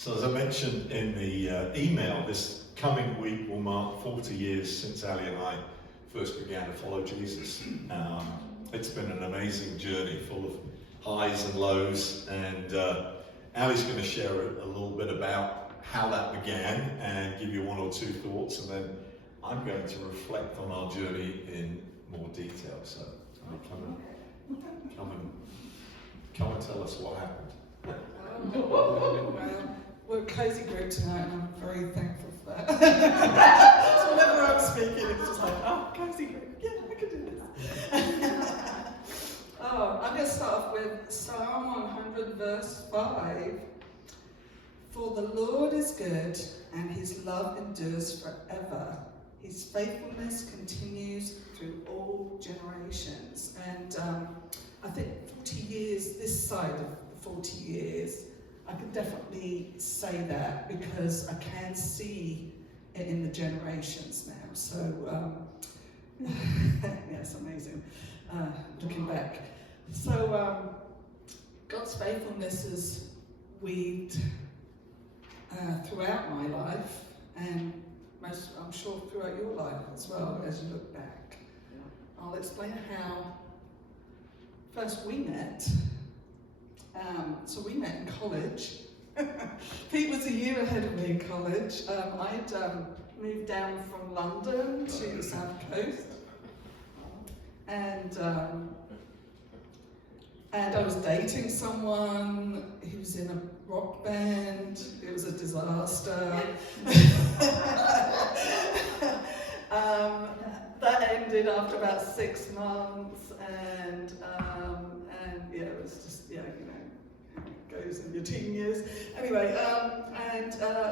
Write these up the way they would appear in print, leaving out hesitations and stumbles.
So as I mentioned in the email, this coming week will mark 40 years since Ali and I first began to follow Jesus. It's been an amazing journey full of highs and lows, and Ali's going to share a little bit about how that began and give you one or two thoughts, and then I'm going to reflect on our journey in more detail. So come and tell us what happened. Well, we're a cozy group tonight, and I'm very thankful for that. So whenever I'm speaking, it's just like, oh, cozy group, yeah, I can do this. I'm going to start off with Psalm 100, verse 5. For the Lord is good, and his love endures forever. His faithfulness continues through all generations. And I think 40 years, this side of 40 years, I can definitely say that because I can see it in the generations now. So, yeah, it's amazing looking back. So, God's faithfulness is weaved throughout my life, and I'm sure throughout your life as well as you look back. I'll explain how first we met. So we met in college. Pete was a year ahead of me in college. I'd moved down from London to the South Coast, and I was dating someone. He was in a rock band. It was a disaster. That ended after about 6 months, and yeah, it was just, yeah, you know, how it goes in your teen years. Anyway,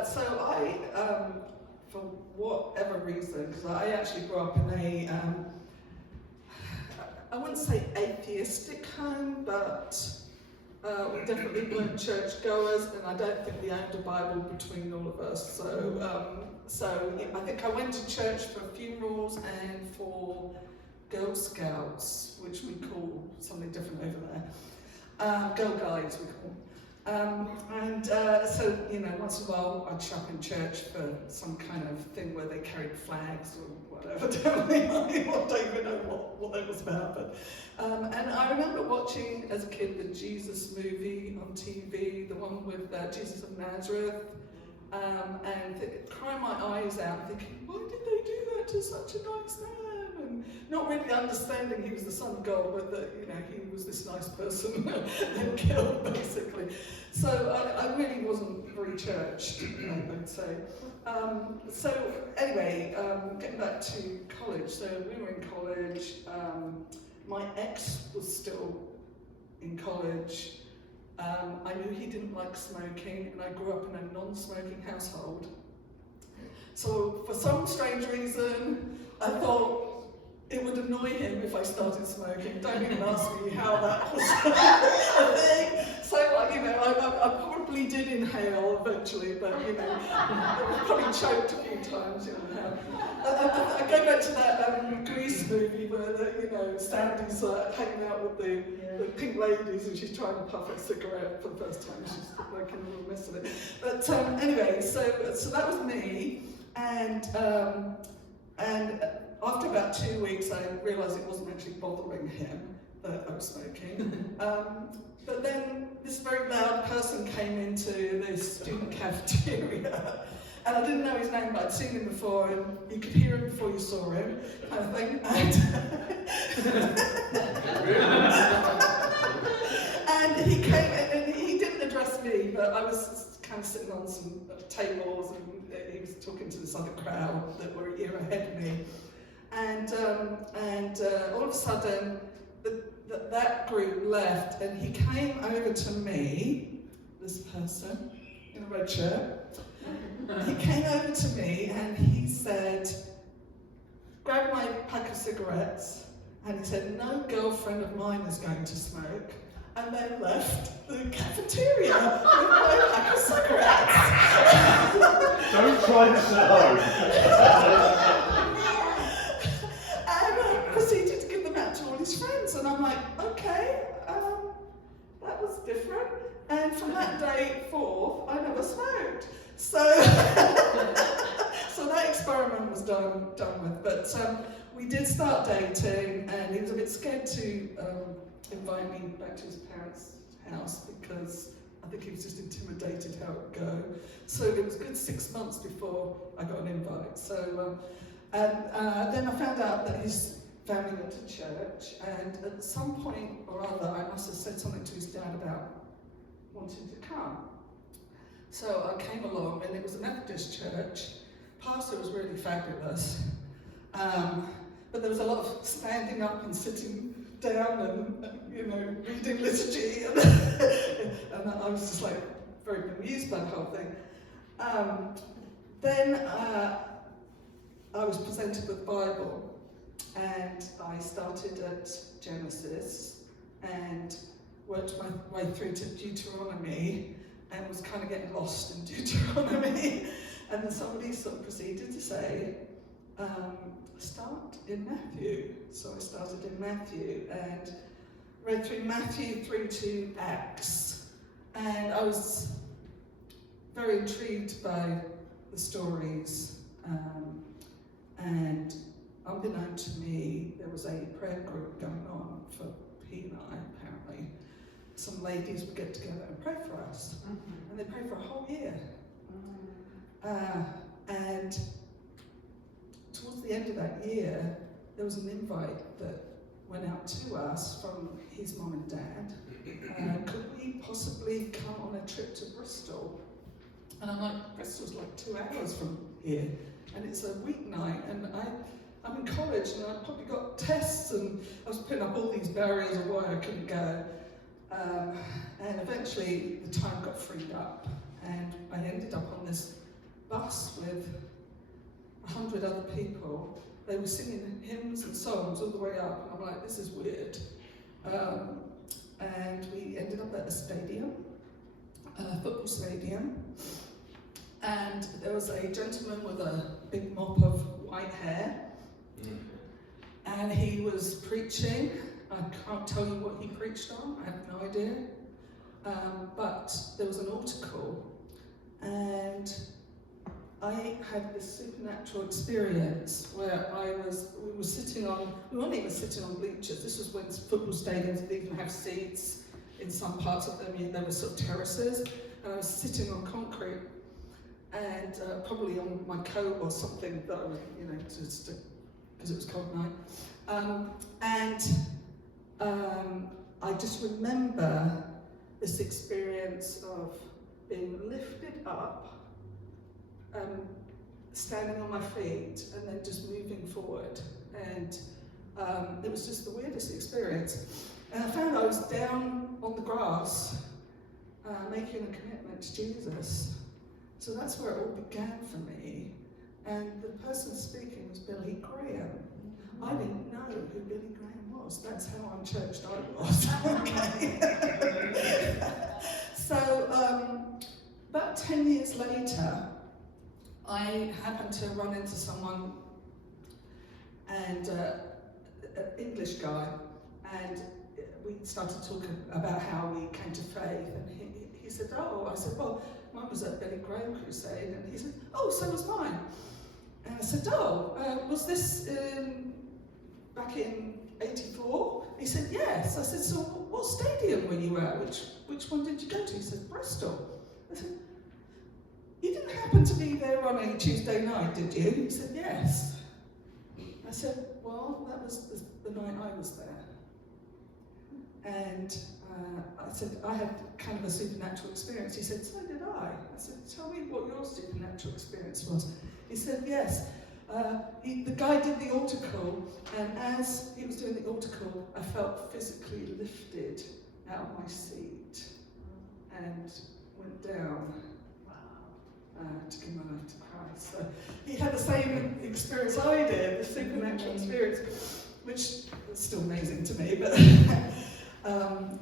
so I, for whatever reason, because I actually grew up in a, I wouldn't say atheistic home, but we definitely weren't churchgoers, and I don't think we owned a Bible between all of us. So I think I went to church for funerals and for Girl Scouts, which we call something different over there. Girl Guides, we call them. So, you know, once in a while I'd shop in church for some kind of thing where they carried flags or whatever. I don't even know what that was about. But, and I remember watching as a kid the Jesus movie on TV, the one with Jesus of Nazareth. And crying my eyes out, thinking, why did they do that to such a nice man? And not really understanding he was the Son of God, but that, you know, he was this nice person and killed, basically. So I really wasn't very churched, I'd say. So anyway, getting back to college. So we were in college. My ex was still in college. I knew he didn't like smoking, and I grew up in a non-smoking household. So for some strange reason, I thought it would annoy him if I started smoking. Don't even ask me how that was a thing. So, you know, I probably did inhale eventually, but, you know, I probably choked a few times, you know. I go back to that Grease movie where, you know, Sandy's hanging out with the pink ladies and she's trying to puff a cigarette for the first time. She's making a little mess of it. But anyway, so that was me, and after about 2 weeks, I realised it wasn't actually bothering him that I was smoking. But then this very loud person came into this student cafeteria. And I didn't know his name, but I'd seen him before, and you could hear him before you saw him, kind of thing. And he came, and he didn't address me, but I was kind of sitting on some tables, and he was talking to this other crowd that were a year ahead of me. And all of a sudden, that group left, and he came over to me, this person in a red shirt. He came over to me and he said, grabbed my pack of cigarettes, and he said, no girlfriend of mine is going to smoke, and then left the cafeteria with my pack of cigarettes. Don't try this at home. And proceeded to give them out to all his friends, and I'm like, okay, that was different. And from that day forth, I never smoked. So, so that experiment was done with. But we did start dating, and he was a bit scared to invite me back to his parents' house because I think he was just intimidated how it would go. So it was a good 6 months before I got an invite. So, and then I found out that his family went to church, and at some point or other, I must have said something to his dad about wanting to come. So I came along, and it was a Methodist church. Pastor was really fabulous, but there was a lot of standing up and sitting down and reading liturgy, and I was just like very bemused by the whole thing. Then I was presented with the Bible, and I started at Genesis and worked my way through to Deuteronomy and was kind of getting lost in Deuteronomy. And then somebody sort of proceeded to say, start in Matthew. So I started in Matthew and read through Matthew through to Acts. And I was very intrigued by the stories. And unbeknown to me, there was a prayer group going on for P&I, apparently. Some ladies would get together and pray for us. And they prayed for a whole year. And towards the end of that year, there was an invite that went out to us from his mum and dad. Could we possibly come on a trip to Bristol? And I'm like, Bristol's like 2 hours from here, and it's a weeknight, and I'm in college, and I probably got tests, and I was putting up all these barriers of why I couldn't go. And eventually the time got freed up, and I ended up on this bus with 100 other people. They were singing hymns and songs all the way up, and I'm like, this is weird. And we ended up at a stadium, a football stadium, and there was a gentleman with a big mop of white hair, and he was preaching. I can't tell you what he preached on, I have no idea. But there was an altar, and I had this supernatural experience where we weren't even sitting on bleachers. This was when football stadiums didn't even have seats. In some parts of them, there were sort of terraces, and I was sitting on concrete, and probably on my coat or something that I was, just because it was cold night. I just remember this experience of being lifted up, standing on my feet, and then just moving forward. And it was just the weirdest experience. And I found I was down on the grass, making a commitment to Jesus. So that's where it all began for me. And the person speaking was Billy Graham. I didn't know who Billy Graham was. That's how unchurched I was. Okay. So about 10 years later, I happened to run into someone, and an English guy, and we started talking about how we came to faith, and he said, I said, well, mine was at Billy Graham Crusade, and he said, oh, so was mine. And I said, was this back in 84? He said, yes. I said, so what stadium were you at? Which one did you go to? He said, Bristol. I said, you didn't happen to be there on a Tuesday night, did you? He said, yes. I said, well, that was the night I was there. And I said, I had kind of a supernatural experience. He said, so did I. I said, tell me what your supernatural experience was. He said, yes. The guy did the altar call, and as he was doing the altar call, I felt physically lifted out of my seat and went down to give my life to Christ. So he had the same experience I did, the supernatural experience, which is still amazing to me. But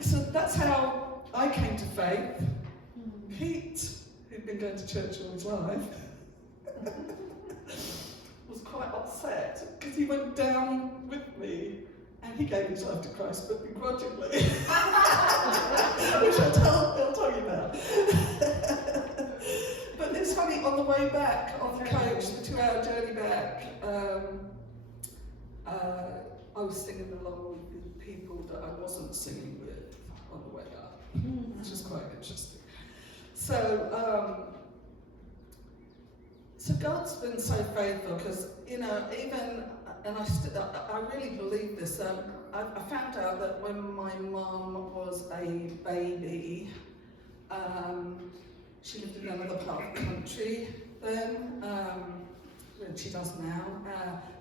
so that's how I came to faith. Pete, who'd been going to church all his life, was quite upset because he went down with me, and he gave his life to Christ, but begrudgingly, which I'll tell you about. But it's funny, on the way back, on the coach, the 2-hour journey back, I was singing along with people that I wasn't singing with on the way up, which is quite interesting. So God's been so faithful, because, you know, even, and I really believe this, I found out that when my mum was a baby, she lived in another part of the country then, than she does now,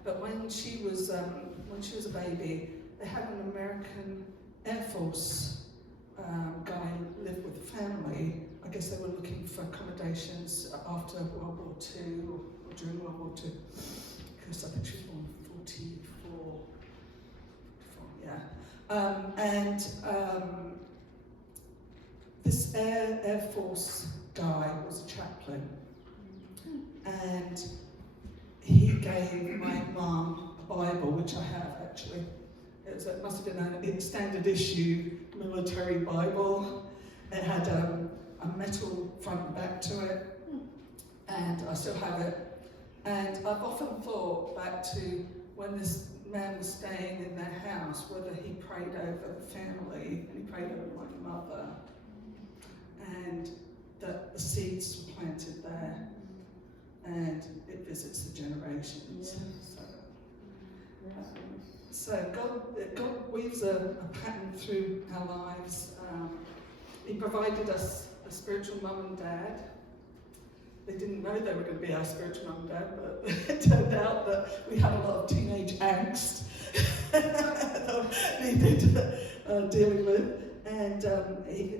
but when she was a baby, they had an American Air Force guy live with the family. I guess they were looking for accommodations after World War II or during World War II, because I think she was born in 44, yeah. This Air Force guy was a chaplain, and he gave my mum a Bible, which I have actually. It must have been a standard issue military Bible. It had a metal front and back to it, and I still have it. And I've often thought back to when this man was staying in their house, whether he prayed over the family, and he prayed over my mother, and that the seeds were planted there, and it visits the generations. So God weaves a pattern through our lives. He provided us a spiritual mum and dad. They didn't know they were going to be our spiritual mum and dad, but it turned out that we had a lot of teenage angst that needed dealing with. And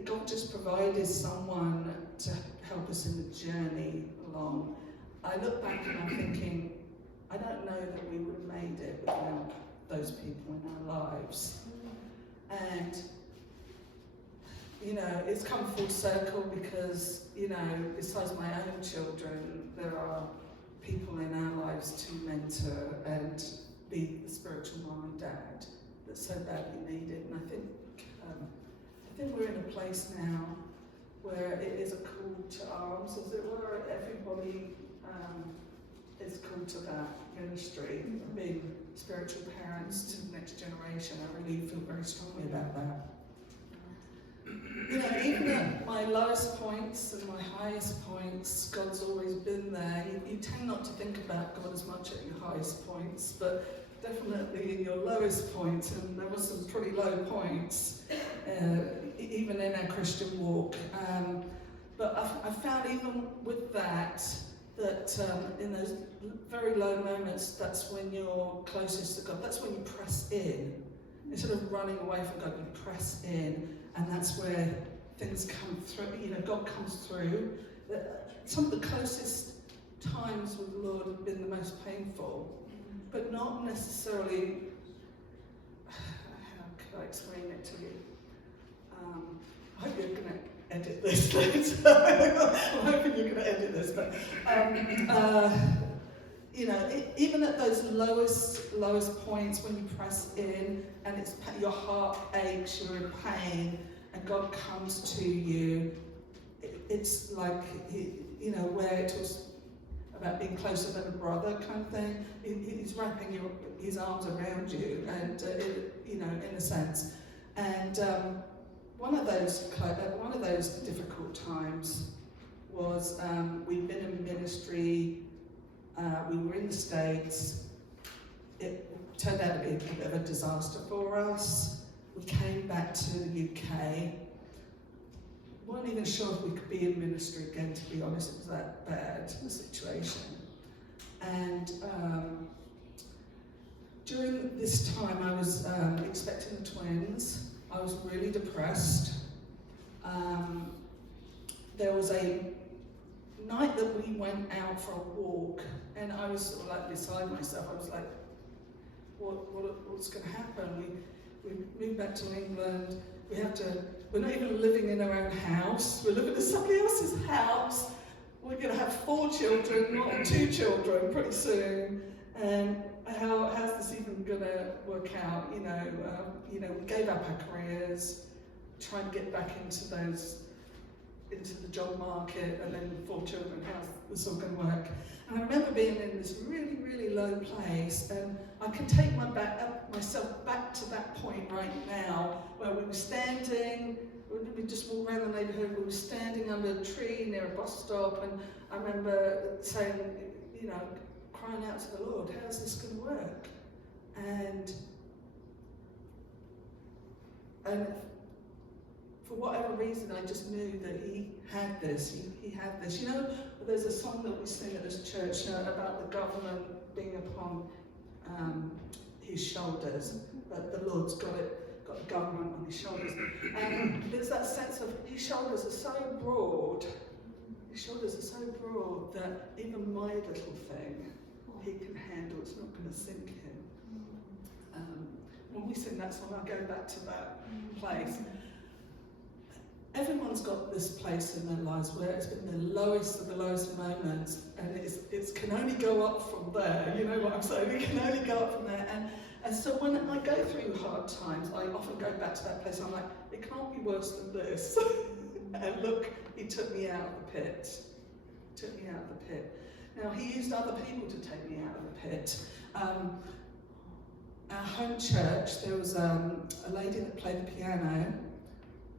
God just provided someone to help us in the journey along. I look back and I'm thinking, I don't know that we would have made it without those people in our lives. And, you know, it's come full circle because, you know, besides my own children, there are people in our lives to mentor and be the spiritual mom and dad that's so badly needed. And I think we're in a place now where it is a call to arms, as it were. Everybody is called to that ministry of being spiritual parents to the next generation. I really feel very strongly about that. You know, even at my lowest points and my highest points, God's always been there. You tend not to think about God as much at your highest points, but definitely in your lowest points, and there were some pretty low points, even in our Christian walk. But I found even with that in those very low moments, that's when you're closest to God. That's when you press in. Instead of running away from God, you press in, and that's where things come through. You know, God comes through. Some of the closest times with the Lord have been the most painful, but not necessarily. How could I explain it to you? I hope you're going to edit this later. I'm hoping you're going to edit this, but you know, even at those lowest points when you press in and it's your heart aches, you're in pain, and God comes to you, it's like, you know, where it was about being closer than a brother kind of thing. He's wrapping his arms around you, and you know, in a sense. And one of those difficult times was we'd been in ministry. We were in the States. It turned out to be a bit of a disaster for us. We came back to the UK. Weren't even sure if we could be in ministry again, to be honest. It was that bad, the situation. And during this time, I was expecting the twins. I was really depressed. There was a night that we went out for a walk, and I was sort of like beside myself. I was like, what's going to happen? We moved back to England. We're not even living in our own house. We're living in somebody else's house. We're going to have 4 children, not 2 children, pretty soon. And how's this even gonna work out? We gave up our careers, trying to get back into the job market, and then 4 children. How's this all going to work? And I remember being in this really, really low place, and I can take myself back to that point right now, where we were standing. We just walked around the neighbourhood. We were standing under a tree near a bus stop, and I remember saying, crying out to the Lord, how's this going to work? And for whatever reason, I just knew that he had this. He had this. There's a song that we sing at this church about the government being upon his shoulders, but the Lord's got the government on his shoulders. And there's that sense of his shoulders are so broad. His shoulders are so broad that even my little thing he can handle. It's not going to sink him. When we sing that song, I go back to that place. Everyone's got this place in their lives where it's been the lowest of the lowest moments, and it can only go up from there. You know what I'm saying? It can only go up from there. And so when I go through hard times, I often go back to that place. I'm like, it can't be worse than this. And look, he took me out of the pit. Took me out of the pit. Now, he used other people to take me out of the pit. Our home church, there was a lady that played the piano.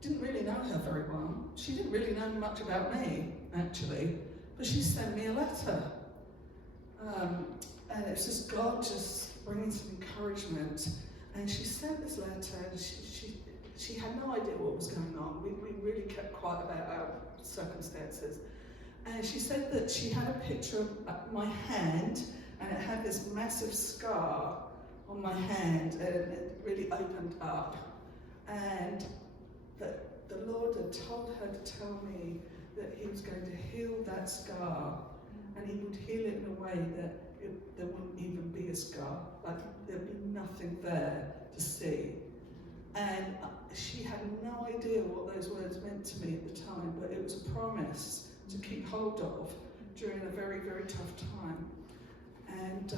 Didn't really know her very well. She didn't really know much about me, actually, but she sent me a letter. And it's just God just bringing some encouragement. And she sent this letter, and she had no idea what was going on. We really kept quiet about our circumstances. And she said that she had a picture of my hand, and it had this massive scar on my hand, and it really opened up. And that the Lord had told her to tell me that he was going to heal that scar, and he would heal it in a way that there wouldn't even be a scar, like there'd be nothing there to see. And she had no idea what those words meant to me at the time, but it was a promise to keep hold of during a very, very tough time. And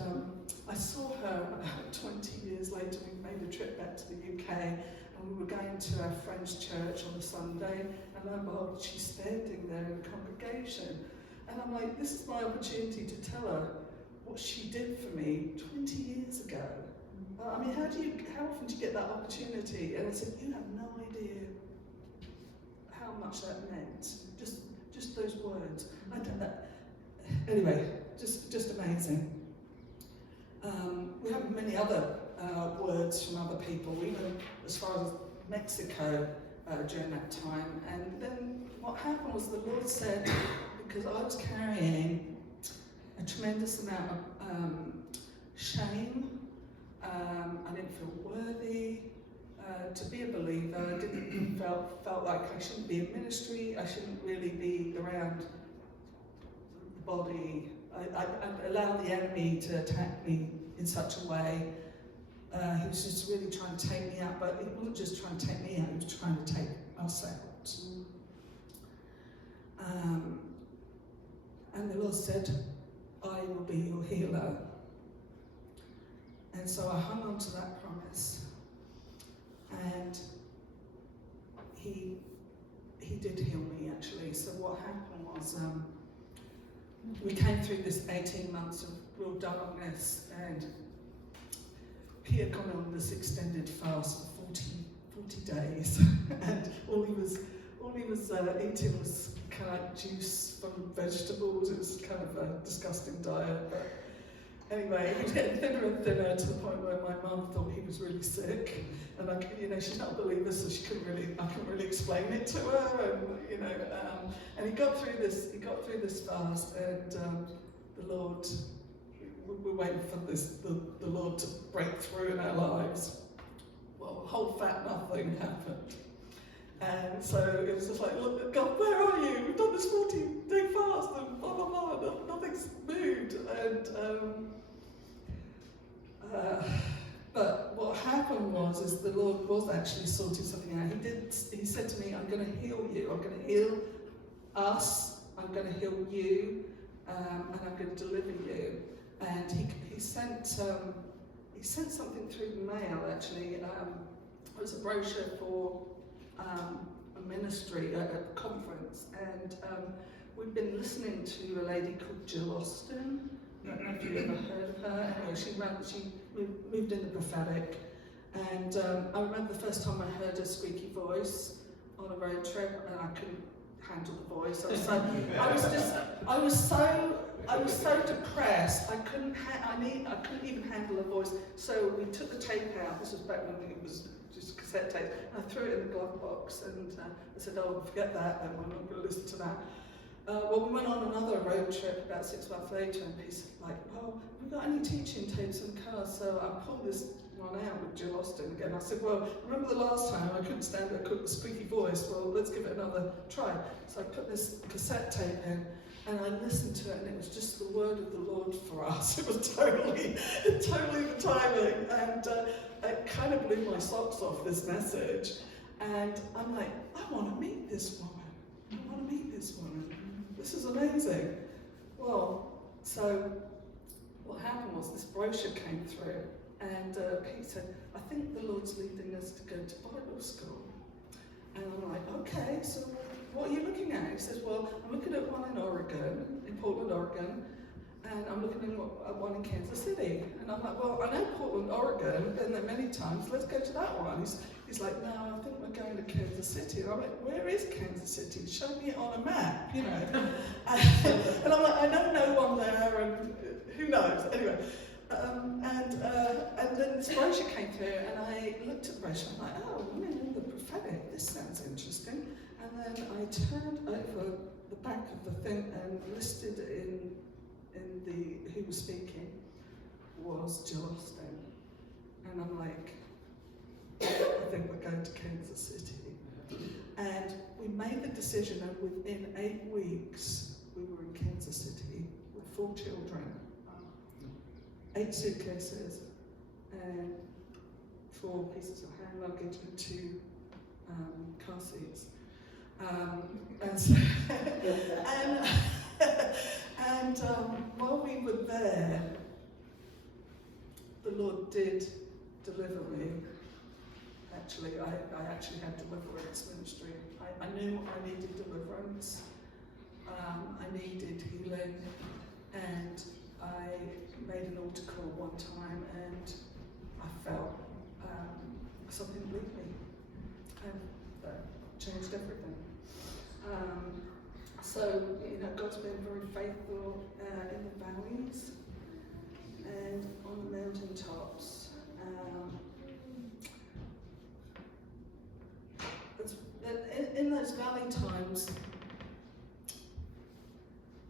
I saw her about 20 years later. We made a trip back to the UK, and we were going to our friend's church on a Sunday, and lo and behold, she's standing there in the congregation. And I'm like, this is my opportunity to tell her what she did for me 20 years ago. I mean, how often do you get that opportunity? And I said, you have no idea how much that meant. Just those words. I don't know. Anyway, just amazing. We have many other words from other people, even as far as Mexico during that time. And then what happened was the Lord said, because I was carrying a tremendous amount of shame, I didn't feel worthy to be a believer. I didn't felt like I shouldn't be in ministry. I shouldn't really be around the body. I allowed the enemy to attack me in such a way. He was just really trying to take me out, but he wasn't just trying to take me out, he was trying to take us out. And the Lord said, I will be your healer. And so I hung on to that promise. And he did heal me, actually. So what happened was, we came through this 18 months of real darkness, and he had gone on this extended fast for 40 days, and all he was eating was kind of like juice from vegetables. It was kind of a disgusting diet, but anyway, he was getting thinner and thinner to the point where my mum thought he was really sick, and she's not a believer, so I couldn't really explain it to her, and he got through this fast, and the Lord, we're waiting for the Lord to break through in our lives. Well, a whole fat nothing happened. And so it was just like, look, God, where are you? We've done this 40-day fast, and blah, blah, blah, nothing's moved. And but what happened is the Lord was actually sorting something out. He said to me, I'm going to heal you. I'm going to heal us. I'm going to heal you. And I'm going to deliver you. and he sent something through the mail actually. It was a brochure for a ministry, a conference, and we've been listening to a lady called Jill Austin. I don't know if you've ever heard of her. Anyway, she moved in the prophetic, and I remember the first time I heard her squeaky voice on a road trip, and I couldn't handle the voice. I was so depressed. I couldn't even handle the voice. So we took the tape out. This was back when it was just cassette tape. And I threw it in the glove box, and I said, "Oh, forget that. Then we're not going to listen to that." Well, we went on another road trip about 6 months later, and he said, like, "Oh, have we got any teaching tapes in the car?" So I pulled this one out with Jill Austin again. I said, "Well, remember the last time I couldn't stand it, I couldn't squeaky voice? Well, let's give it another try." So I put this cassette tape in, and I listened to it, and it was just the word of the Lord for us. It was totally the timing, and it kind of blew my socks off, this message. And I'm like, I want to meet this woman. I want to meet this woman. This is amazing. Well, so what happened was this brochure came through, and Pete said, "I think the Lord's leading us to go to Bible school." And I'm like, "Okay, so what are you looking at?" He says, "Well, I'm looking at one in Oregon, in Portland, Oregon, and I'm looking at one in Kansas City." And I'm like, "Well, I know Portland, Oregon, I've been there many times, let's go to that one." He's like, "No, I think we're going to Kansas City." And I'm like, "Where is Kansas City? Show me it on a map, you know." And I'm like, "I know no one there, and who knows?" Anyway, and then this brochure came through, and I looked at the brochure, I'm like, "Oh, women in the prophetic, this sounds interesting." And then I turned over the back of the thing, and listed in the who was speaking was Jill Austin. And I'm like, "I think we're going to Kansas City." And we made the decision, and within 8 weeks, we were in Kansas City with 4 children, 8 suitcases, and 4 pieces of hand luggage, and 2 car seats. And while we were there, the Lord did deliver me. Actually, I actually had deliverance ministry. I knew I needed deliverance. I needed healing, and I made an altar call one time, and I felt something leave me, and that changed everything. So, you know, God's been very faithful in the valleys and on the mountaintops. In those valley times,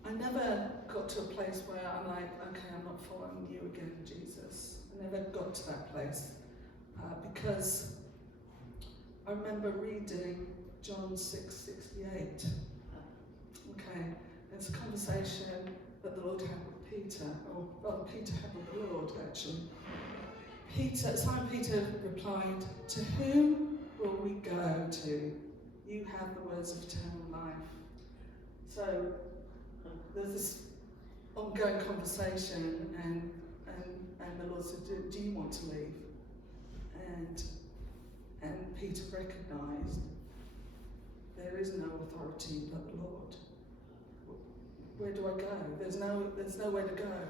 I never got to a place where I'm like, "Okay, I'm not following you again, Jesus." I never got to that place because I remember reading John 6:68. Okay, it's a conversation that the Lord had with Peter, or rather Peter had with the Lord actually. Simon Peter replied, "To whom will we go to? You have the words of eternal life." So there's this ongoing conversation, and the Lord said, "Do you want to leave?" And Peter recognised there is no authority but the Lord. Where do I go? There's nowhere to go.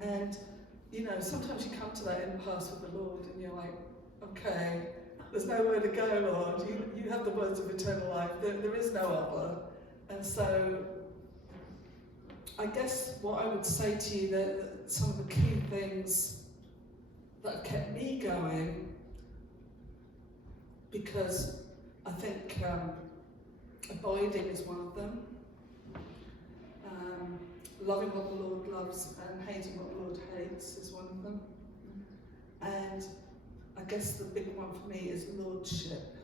And you know, sometimes you come to that impasse with the Lord, and you're like, "Okay, there's nowhere to go, Lord. You have the words of eternal life. There is no other." And so, I guess what I would say to you, that some of the key things that have kept me going, because I think abiding is one of them. Loving what the Lord loves and hating what the Lord hates is one of them. And I guess the big one for me is lordship.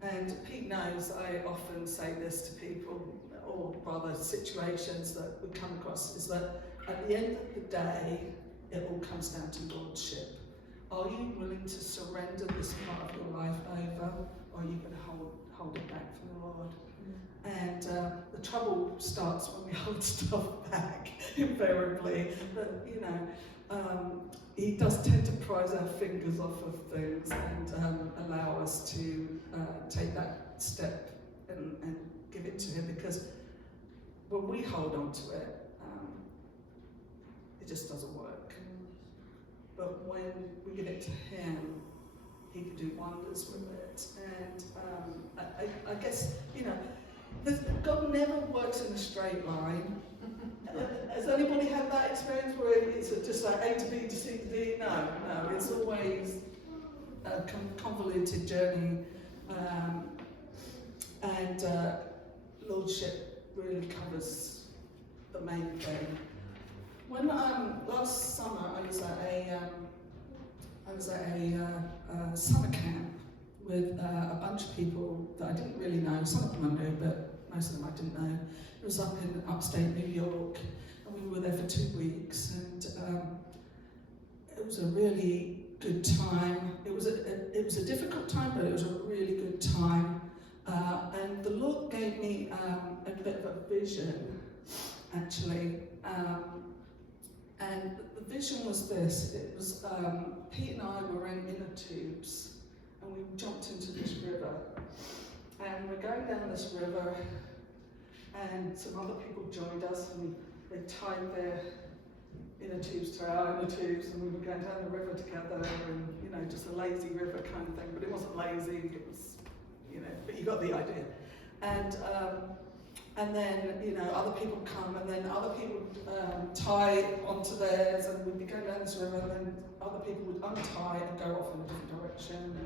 And Pete knows I often say this to people, or rather situations that we come across, is that at the end of the day, it all comes down to lordship. Are you willing to surrender this part of your life over river, or are you going to hold it back for the Lord? And the trouble starts when we hold stuff back, invariably. But he does tend to prise our fingers off of things and allow us to take that step and give it to him, because when we hold on to it, it just doesn't work. But when we give it to him, he can do wonders with it. And I guess, God never works in a straight line. Has anybody had that experience where it's just like A to B to C to D? No, it's always a convoluted journey. And Lordship really covers the main thing. When last summer I was at a summer camp with a bunch of people that I didn't really know. Some of them I knew, but most of them I didn't know. It was up in upstate New York, and we were there for 2 weeks, and it was a really good time. It was a difficult time, but it was a really good time. And the Lord gave me a bit of a vision, actually. And the vision was this. It was Pete and I were in inner tubes, and we jumped into this river. And we're going down this river, and some other people joined us, and they tied their inner tubes to our inner tubes, and we were going down the river together, and just a lazy river kind of thing. But it wasn't lazy. It was, but you got the idea. And then, other people come, and then other people tie onto theirs, and we'd be going down this river, and then other people would untie and go off in a different direction.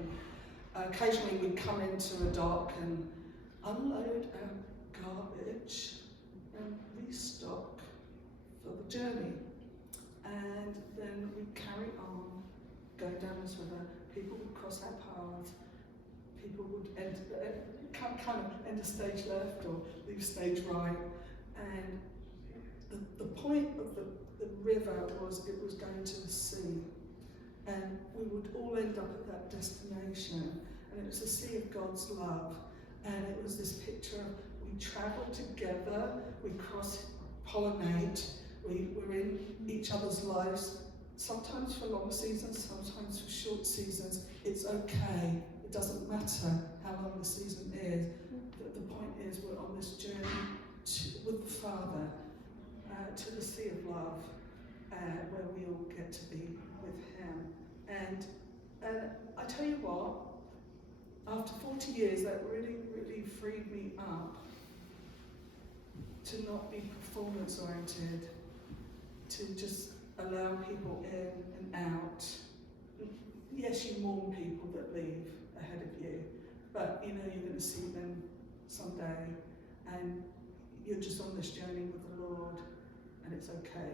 And occasionally we'd come into a dock and unload our garbage and restock for the journey. And then we'd carry on, going down this river. People would cross our paths. People would kind of enter stage left or leave stage right, and the point of the river was it was going to the sea, and we would all end up at that destination, and it was the sea of God's love, and it was this picture of we travel together, we cross-pollinate, we're in each other's lives, sometimes for long seasons, sometimes for short seasons. It's okay. It doesn't matter how long the season is. The point is we're on this journey with the Father to the sea of love, where we all get to be with him. And I tell you what, after 40 years, that really, really freed me up to not be performance oriented, to just allow people in and out. Yes, you mourn people that leave ahead of you, but you're going to see them someday, and you're just on this journey with the Lord, and it's okay.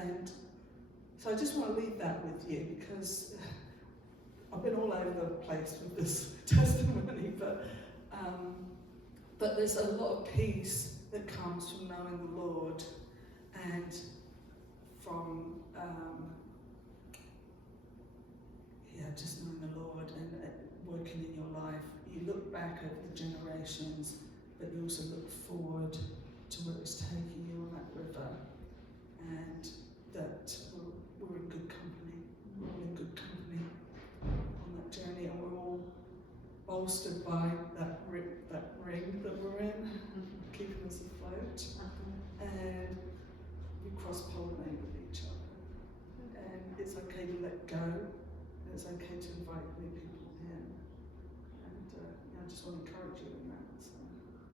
And so I just want to leave that with you, because I've been all over the place with this testimony, but there's a lot of peace that comes from knowing the Lord, and from just knowing the Lord and working in your life. You look back at the generations, but you also look forward to where it's taking you on that river, and that we're in good company. We're all in good company on that journey, and we're all bolstered by that ring that we're in, keeping us afloat, and we cross-pollinate with each other. And it's okay to let go. It's okay to invite new people in, and I just want to